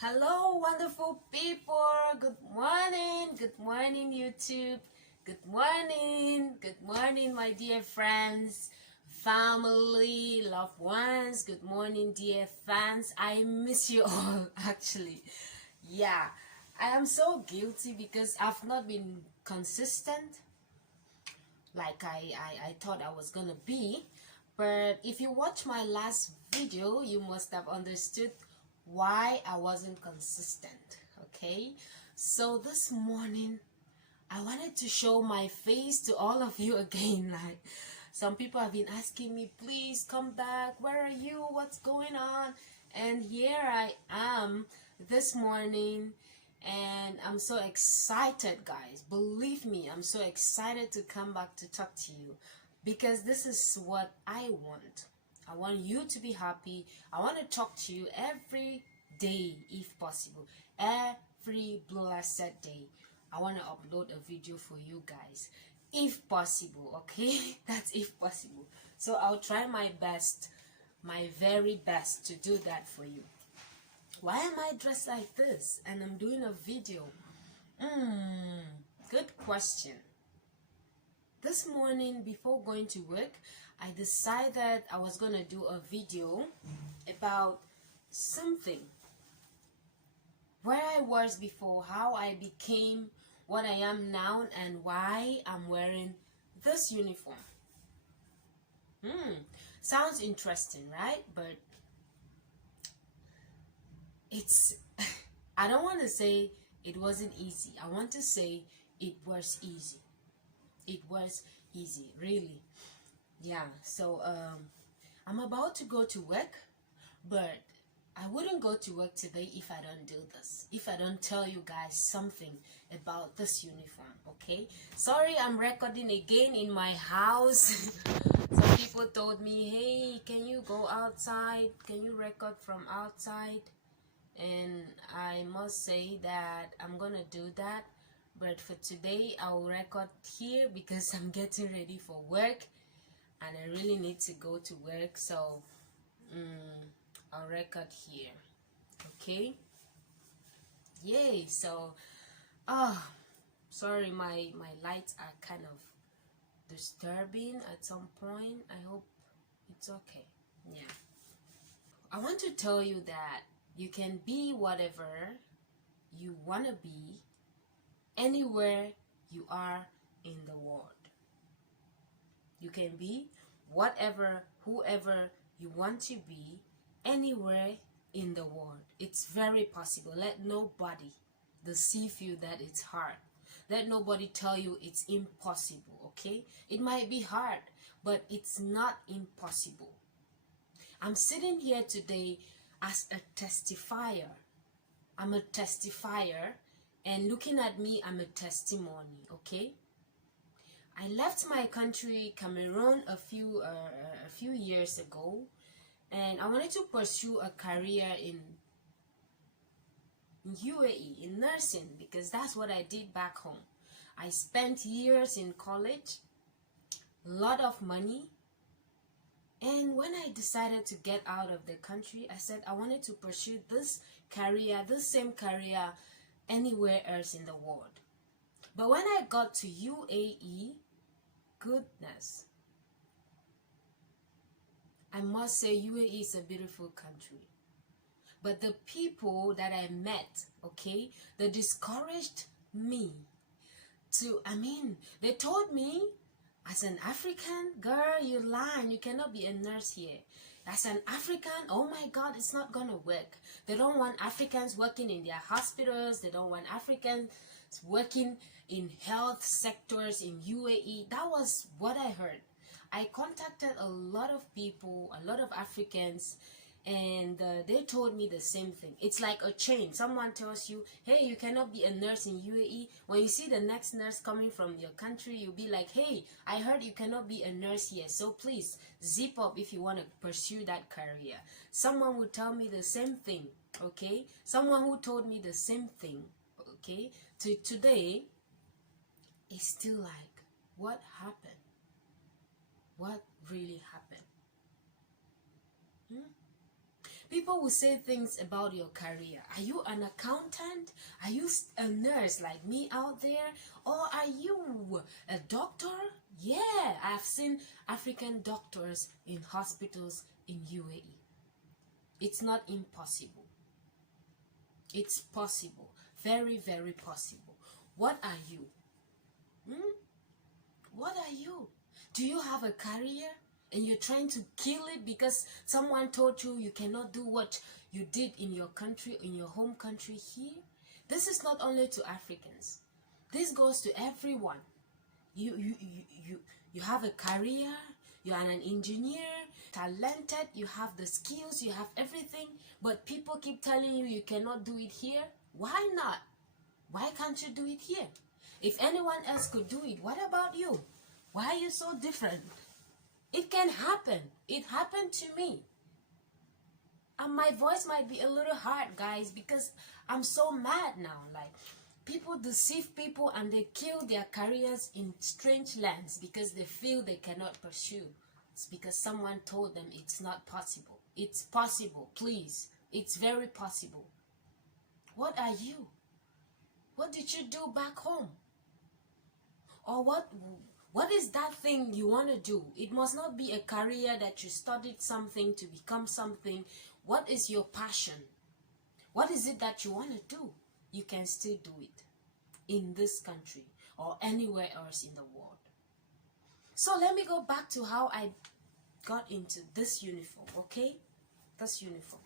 Hello, wonderful people. Good morning, YouTube. Good morning, my dear friends, family, loved ones. Good morning, dear fans. I miss you all, actually. Yeah, I am so guilty because I've not been consistent like I thought I was gonna be. But if you watch my last video, you must have understood why I wasn't consistent. Okay, so this morning I wanted to show my face to all of you again. Like, some people have been asking me, please come back, where are you, what's going on? And here I am this morning, and I'm so excited, guys. Believe me, I'm so excited to come back to talk to you, because this is what I want. I want you to be happy. I want to talk to you every day if possible. Every blessed day I want to upload a video for you guys if possible. Okay, that's if possible. So I'll try my best, my very best, to do that for you. Why am I dressed like this and I'm doing a video? Good question. This morning before going to work, I decided I was gonna do a video about something, where I was before, how I became what I am now, and why I'm wearing this uniform. Sounds interesting, right? But it's I don't want to say it wasn't easy. I want to say it was easy. It was easy, really. Yeah, so I'm about to go to work, but I wouldn't go to work today if I don't do this, if I don't tell you guys something about this uniform. Okay, sorry, I'm recording again in my house. Some people told me, hey, can you go outside, can you record from outside? And I must say that I'm gonna do that, but for today I'll record here because I'm getting ready for work and I really need to go to work. So I'll record here. Okay, yay. So sorry, my lights are kind of disturbing at some point. I hope it's okay. Yeah, I want to tell you that you can be whatever you want to be anywhere you are in the world. You can be whatever, whoever you want to be anywhere in the world. It's very possible. Let nobody deceive you that it's hard. Let nobody tell you it's impossible. Okay, it might be hard, but it's not impossible. I'm sitting here today as a testifier. I'm a testifier, and looking at me, I'm a testimony. Okay, I left my country, Cameroon, a few years ago, and I wanted to pursue a career in UAE, in nursing, because that's what I did back home. I spent years in college, a lot of money, and when I decided to get out of the country, I said I wanted to pursue this career, this same career, anywhere else in the world. But when I got to UAE, goodness, I must say UAE is a beautiful country. But the people that I met, okay, they discouraged me to, they told me, as an African girl, you're lying, you cannot be a nurse here. As an African, oh my God, it's not gonna work. They don't want Africans working in their hospitals. They don't want Africans working in health sectors in UAE. That was what I heard. I contacted a lot of people, a lot of Africans, and they told me the same thing. It's like a chain. Someone tells you, hey, you cannot be a nurse in UAE. When you see the next nurse coming from your country, you'll be like, hey, I heard you cannot be a nurse here, so please zip up if you want to pursue that career. Someone would tell me the same thing. Okay, someone who told me the same thing, okay, to today is still like, what happened? What really happened? People will say things about your career. Are you an accountant? Are you a nurse like me out there? Or are you a doctor? Yeah, I've seen African doctors in hospitals in UAE. It's not impossible. It's possible. Very, very possible. What are you? What are you? Do you have a career and you're trying to kill it because someone told you you cannot do what you did in your country, in your home country here? This is not only to Africans. This goes to everyone. You have a career, you're an engineer, talented, you have the skills, you have everything, but people keep telling you you cannot do it here. Why not? Why can't you do it here? If anyone else could do it, what about you? Why are you so different? It can happen. It happened to me. And my voice might be a little hard, guys, because I'm so mad now. Like, people deceive people and they kill their careers in strange lands because they feel they cannot pursue. It's because someone told them it's not possible. It's possible, please. It's very possible. What are you? What did you do back home? Or what is that thing you want to do? It must not be a career that you studied something to become something. What is your passion? What is it that you want to do? You can still do it in this country or anywhere else in the world. So let me go back to how I got into this uniform, okay? This uniform.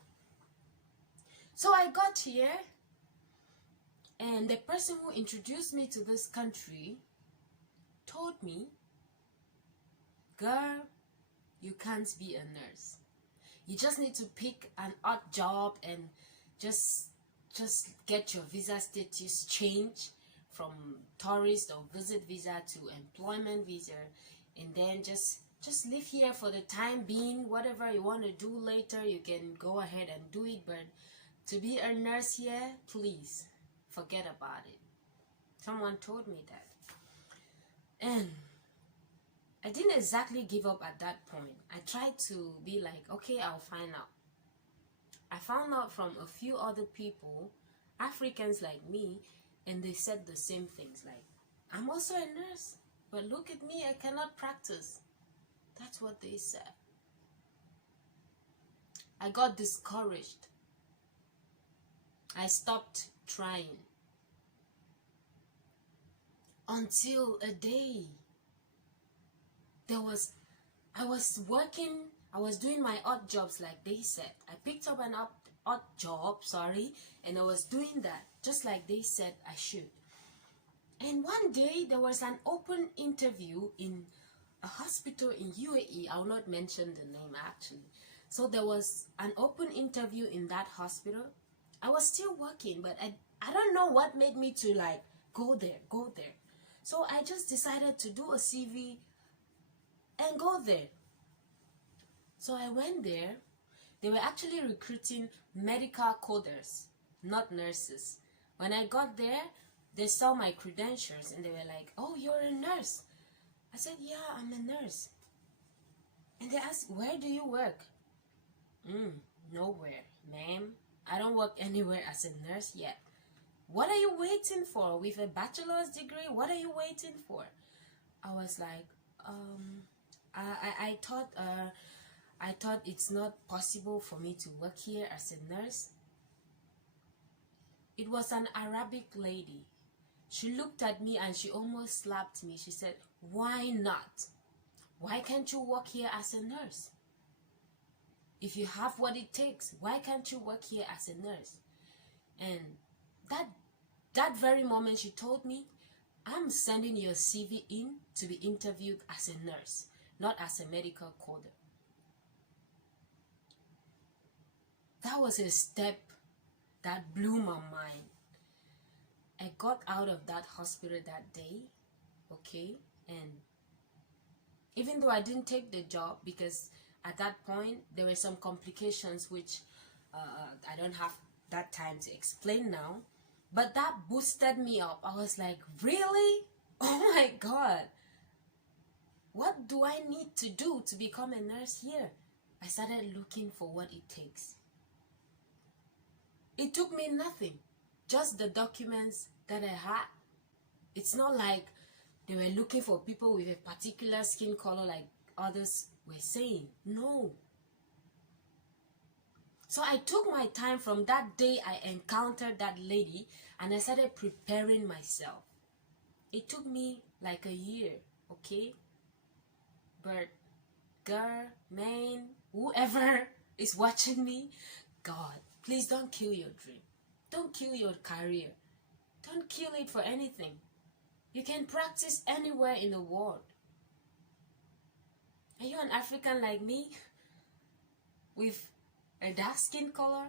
So I got here, and the person who introduced me to this country told me, girl, you can't be a nurse. You just need to pick an odd job and just get your visa status changed from tourist or visit visa to employment visa, and then just live here for the time being. Whatever you want to do later, you can go ahead and do it, but to be a nurse here, please forget about it. Someone told me that. And I didn't exactly give up at that point. I tried to be like, okay, I'll find out. I found out from a few other people, Africans like me, and they said the same things. Like, I'm also a nurse, but look at me, I cannot practice. That's what they said. I got discouraged. I stopped trying. Until a day, I was working, I was doing my odd jobs like they said. I picked up an odd job, and I was doing that just like they said I should. And one day there was an open interview in a hospital in UAE. I will not mention the name actually. So there was an open interview in that hospital. I was still working, but I don't know what made me to like go there. So I just decided to do a CV and go there. So I went there. They were actually recruiting medical coders, not nurses. When I got there, they saw my credentials and they were like, oh, you're a nurse. I said, yeah, I'm a nurse. And they asked, where do you work? Nowhere, ma'am. I don't work anywhere as a nurse yet. What are you waiting for? With a bachelor's degree, what are you waiting for? I was like, I thought it's not possible for me to work here as a nurse. It was an Arabic lady. She looked at me and she almost slapped me. She said, why not? Why can't you work here as a nurse? If you have what it takes, why can't you work here as a nurse? And that very moment she told me, I'm sending your CV in to be interviewed as a nurse, not as a medical coder. That was a step that blew my mind. I got out of that hospital that day, okay? And even though I didn't take the job, because at that point there were some complications which I don't have that time to explain now, but that boosted me up. I was like, really? Oh my God, what do I need to do to become a nurse here? I started looking for what it takes. It took me nothing, just the documents that I had. It's not like they were looking for people with a particular skin color like others were saying. No. So I took my time from that day I encountered that lady, and I started preparing myself. It took me like a year, okay? But girl, man, whoever is watching me, God, please don't kill your dream. Don't kill your career. Don't kill it for anything. You can practice anywhere in the world. Are you an African like me? With a dark skin color?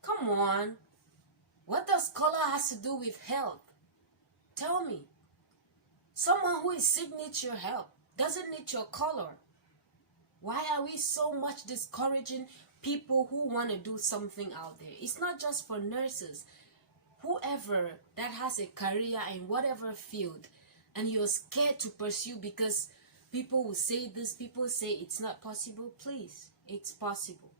Come on. What does color has to do with health? Tell me. Someone who is signature health doesn't need your color. Why are we so much discouraging people who want to do something out there? It's not just for nurses. Whoever that has a career in whatever field and you're scared to pursue because people will say this, people say it's not possible, please, it's possible.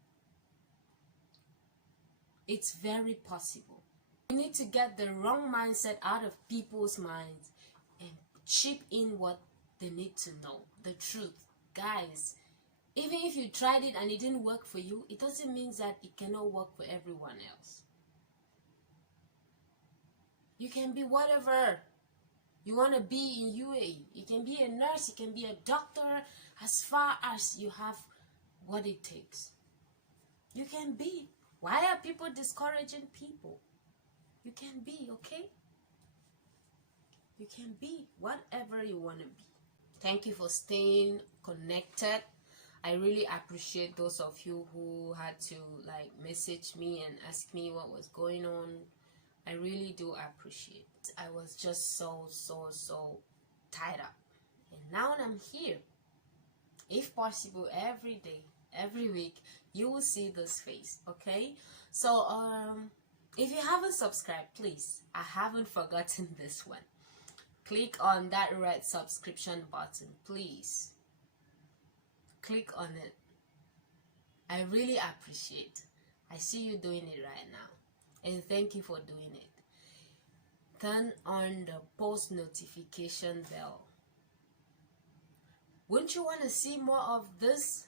It's very possible. You need to get the wrong mindset out of people's minds and chip in what they need to know, the truth. Guys, even if you tried it and it didn't work for you, it doesn't mean that it cannot work for everyone else. You can be whatever you want to be in UAE. You can be a nurse, you can be a doctor, as far as you have what it takes. You can be. Why are people discouraging people? You can be, okay? You can be whatever you want to be. Thank you for staying connected. I really appreciate those of you who had to like message me and ask me what was going on. I really do appreciate it. I was just so tied up. And now I'm here. If possible, every day, every week, you will see this face, okay? So, if you haven't subscribed, please, I haven't forgotten this one. Click on that red subscription button, please. Click on it. I really appreciate. I see you doing it right now. And thank you for doing it. Turn on the post notification bell. Wouldn't you want to see more of this?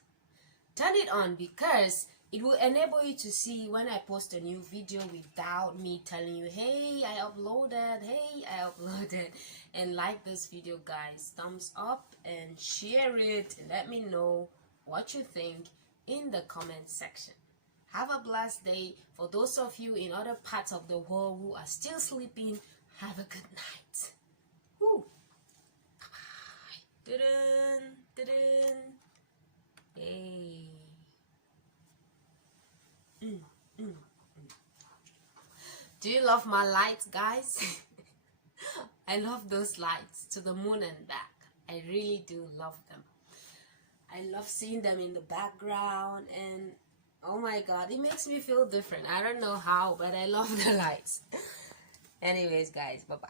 Turn it on because it will enable you to see when I post a new video without me telling you, hey, I uploaded, and like this video, guys. Thumbs up and share it and let me know what you think in the comment section. Have a blessed day. For those of you in other parts of the world who are still sleeping, have a good night. Woo. Bye-bye. Dun-dun, dun-dun. Hey. Do you love my lights, guys? I love those lights to the moon and back. I really do love them. I love seeing them in the background, and oh my god, it makes me feel different. I don't know how, but I love the lights. Anyways, guys, bye-bye.